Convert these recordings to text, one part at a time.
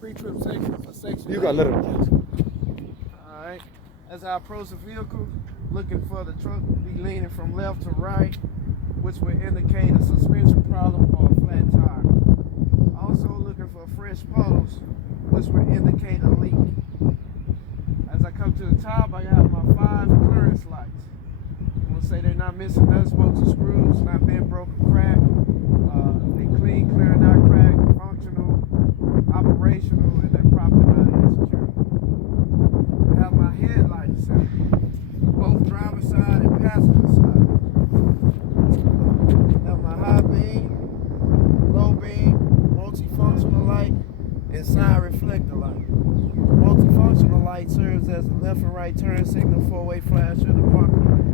pre-trip section for section. You got little. Alright. As I approach the vehicle, looking for the truck to be leaning from left to right, which would indicate a suspension problem or a flat tire. Also looking for fresh puddles, which would indicate a leak. As I come to the top, I have my 5 clearance lights. I'm going to say they're not missing nuts, bolts, or screws, not bent, broken, cracked. They clean, clear, not cracked, functional, operational, and they're properly mounted and secure. I have my headlights set, both driver's side and passenger side. I have my high beam, low beam, multifunctional light, and side reflector light. The multifunctional light serves as a left and right turn signal, 4-way flash, and a marker light.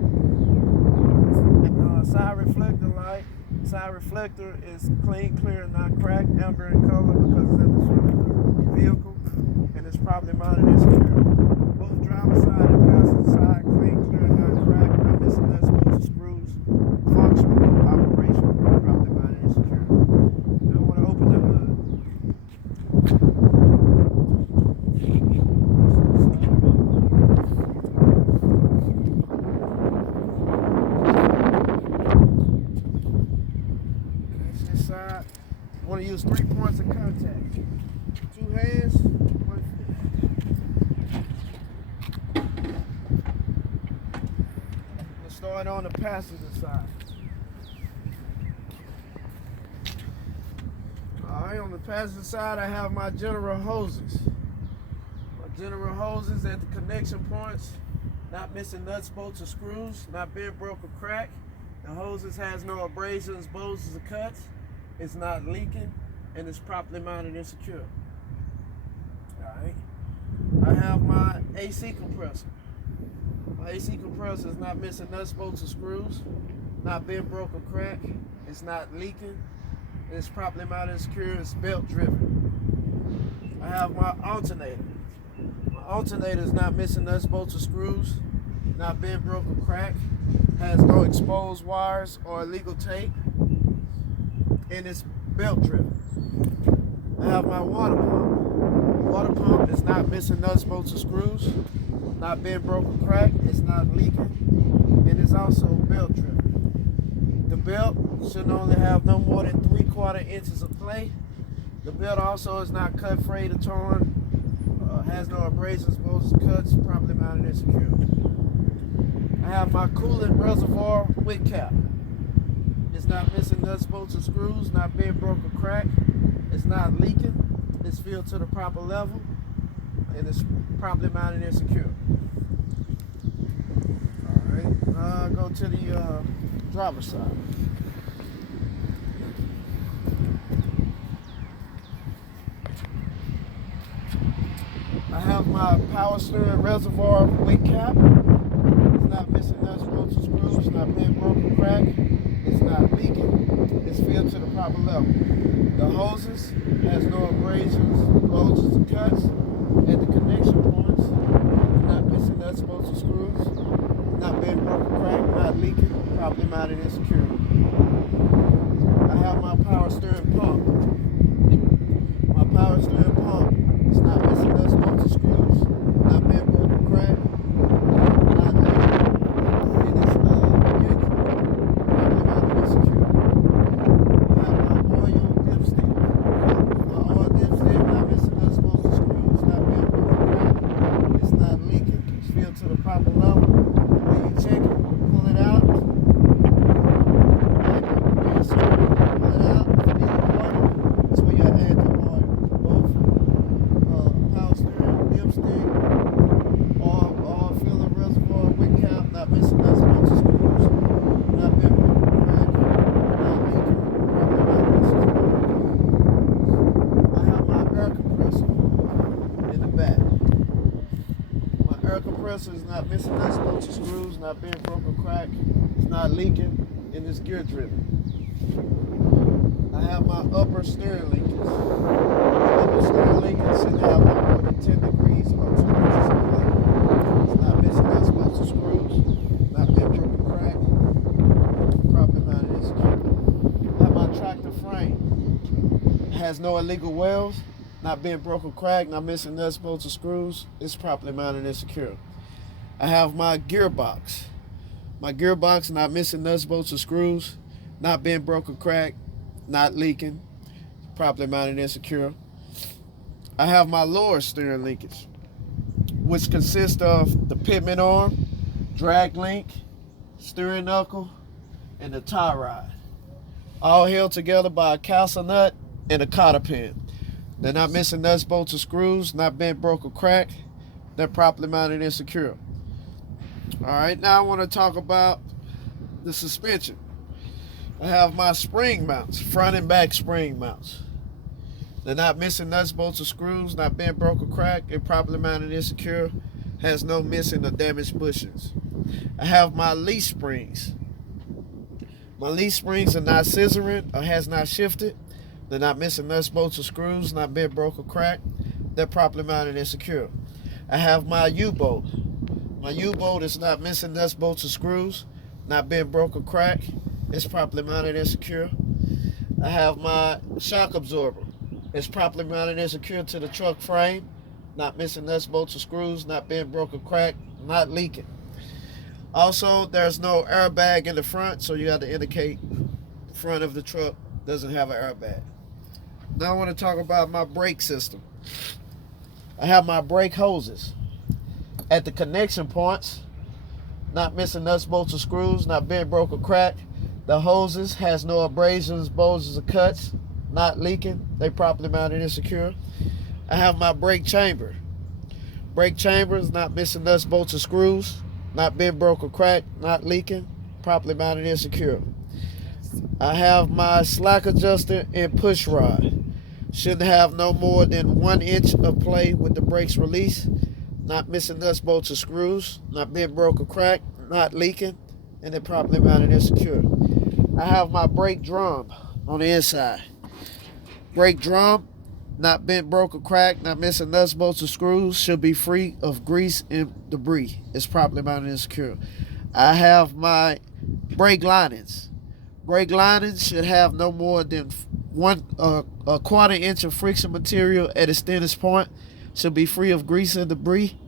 Side reflector light. Side reflector is clean, clear, not cracked, amber in color because it's in the front of the vehicle, and it's properly mounted and secure. Both driver's side and passenger side, clean, clear, not cracked, not missing nuts, bolts, or screws, functional, operational, properly mounted and secure. Now I want to open the hood. Side. I want to use 3 points of contact. 2 hands, 1 foot. Let's start on the passenger side. Alright, on the passenger side I have my general hoses. My general hoses at the connection points, not missing nuts, bolts, or screws, not bent, broke, or cracked. The hoses has no abrasions, bulges, or cuts. It's not leaking, and it's properly mounted and secure. Alright. I have my AC compressor. My AC compressor is not missing nuts, bolts, or screws, not bent, broke, or cracked. It's not leaking. It's properly mounted and secure. It's belt driven. I have my alternator. My alternator is not missing nuts, bolts, or screws, not bent, broke, or cracked. Has no exposed wires or illegal tape. And it's belt driven. I have my water pump. Water pump is not missing nuts, bolts, or screws, not bent, broke, or cracked. It's not leaking, and it's also belt driven. The belt should only have no more than 3/4 inches of play. The belt also is not cut, frayed, or torn. Has no abrasions, bulges, cuts. Properly mounted and secure. I have my coolant reservoir wick cap. It's not missing nuts, bolts, or screws, not bent, broke, or cracked. It's not leaking. It's filled to the proper level, and it's properly mounted and secure. Alright, now go to the driver's side. I have my power steering reservoir wick cap. It's not missing nuts, bolts, or screws, not bent, broke, or cracked. It's not leaking. It's filled to the proper level. The hoses has no abrasions, bulges, or cuts at the connection points. Not missing nuts, bolts, or screws. Not bent, broken, cracked, not leaking. Properly mounted and secure. I have my power steering pump. My power steering pump is not missing nuts, bolts, or screws. Not bent, broken, cracked. Not leaking. And it's to the proper level. When you check it, pull it out. Pull it out. That's where you add the oil. Both power steering, dipstick, oil filler reservoir, wick cap, not missing nuts, bolts, or screws, not bent, broken, cracked, not leaking, properly mounted. I have my air compressor in the back. Air compressor is not missing nuts, bolts, or screws, not bent, broken, cracked. It's not leaking, and it's gear driven. I have my upper steering linkage. Upper steering linkage should have no more than 10 degrees or 2 inches of play. It's not missing nuts, bolts, or screws, not bent, broken, cracked. Properly mounted and secure. I have my tractor frame. It has no illegal welds, not being broke or cracked, not missing nuts, bolts, or screws. It's properly mounted and secure. I have my gearbox. My gearbox not missing nuts, bolts, or screws, not being broke or cracked, not leaking, properly mounted and secure. I have my lower steering linkage, which consists of the pitman arm, drag link, steering knuckle, and the tie rod, all held together by a castle nut and a cotter pin. They're not missing nuts, bolts, or screws, not bent, broke, or cracked. They're properly mounted and secure. All right, now I want to talk about the suspension. I have my spring mounts, front and back spring mounts. They're not missing nuts, bolts, or screws, not bent, broke, or cracked. They're properly mounted and secure. Has no missing or damaged bushings. I have my leaf springs. My leaf springs are not scissoring or has not shifted. They're not missing nuts, bolts, or screws, not bent, broke, or cracked. They're properly mounted and secure. I have my U-bolt. My U-bolt is not missing nuts, bolts, or screws, not bent, broke, or cracked. It's properly mounted and secure. I have my shock absorber. It's properly mounted and secure to the truck frame, not missing nuts, bolts, or screws, not bent, broke, or cracked, not leaking. Also, there's no airbag in the front, so you have to indicate the front of the truck doesn't have an airbag. Now I want to talk about my brake system. I have my brake hoses. At the connection points, not missing nuts, bolts, or screws, not bent, broke, or cracked. The hoses has no abrasions, bulges, or cuts, not leaking. They properly mounted and secure. I have my brake chamber. Brake chamber is not missing nuts, bolts, or screws, not bent, broke, or cracked, not leaking, properly mounted and secure. I have my slack adjuster and push rod. Should have no more than 1 inch of play with the brakes release, not missing nuts, bolts, or screws, not bent, broke, or cracked, not leaking, and they're properly mounted and secure. I have my brake drum on the inside. Brake drum, not bent, broke, or cracked, not missing nuts, bolts, or screws, should be free of grease and debris. It's properly mounted and secure. I have my brake linings. Brake linings should have no more than a quarter inch of friction material at its thinnest point. Should be free of grease and debris,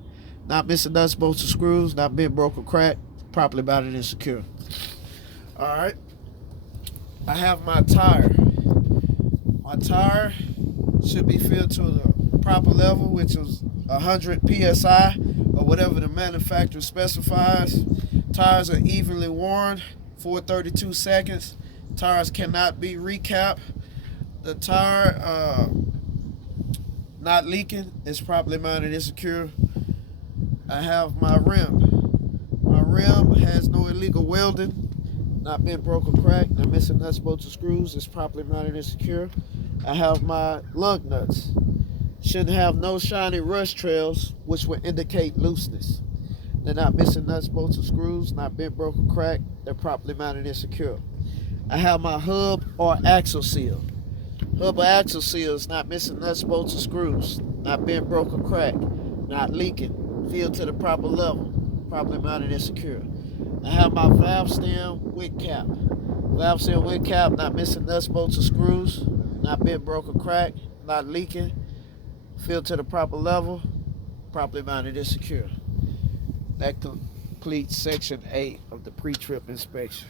not missing nuts, bolts, or screws, not bent, broke, or cracked, properly mounted and secure. All right. I have my tire. My tire should be filled to the proper level, which is 100 psi or whatever the manufacturer specifies. Tires are evenly worn for 32 seconds. Tires cannot be recapped. The tire not leaking is properly mounted and secure. I have my rim. My rim has no illegal welding, not bent, broke, or cracked, not missing nuts, bolts, or screws. It's properly mounted and secure. I have my lug nuts. Shouldn't have no shiny rust trails, which would indicate looseness. They're not missing nuts, bolts, or screws, not bent, broke, or cracked. They're properly mounted and secure. I have my hub or axle seal. Hub or axle seal is not missing nuts, bolts, or screws, not bent, broke, or cracked, not leaking, filled to the proper level, properly mounted and secure. I have my valve stem wick cap. Valve stem wick cap, not missing nuts, bolts, or screws, not bent, broke, or cracked, not leaking, filled to the proper level, properly mounted and secure. That completes section 8 of the pre-trip inspection.